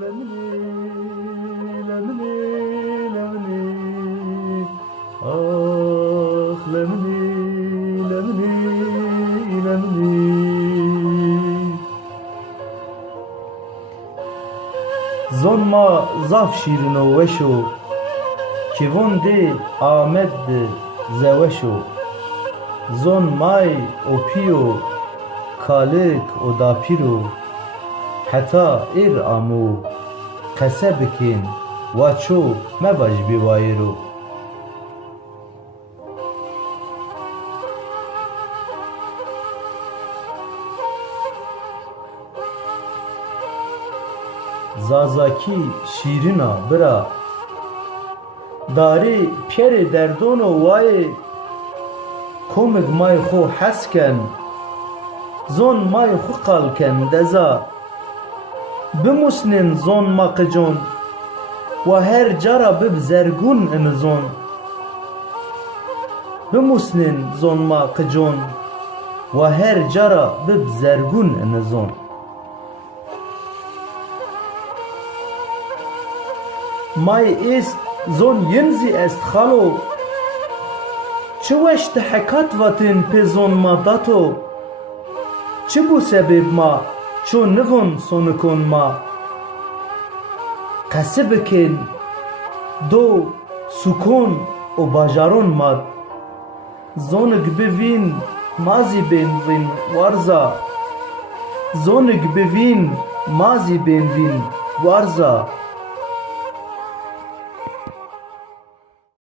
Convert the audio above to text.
lemni lemni lemni ah lemni lemni lemni zon ma zaf şirin o veşo kivon de Ahmet de zeveşo zon may o piyo kalik o dapiro heta ir amu qese bikin waço mevaj bivayiro zazaki şirina bira dari pere derdono waye komig may xo hasken zon may xo qalken deza bimusnin zon maqjon و her cara bib zergun imizon bimusnin zon maqjon و her cara bib zergun imizon may ist zon yinzi est khalo çuweş tehekat vatin pezon ma dato çi bu sebeb ma ço nivon sonukon ma qese bikin do sukun o bajaron mad zonik bivin mazi benvin warza zonik bivin mazi benvin warza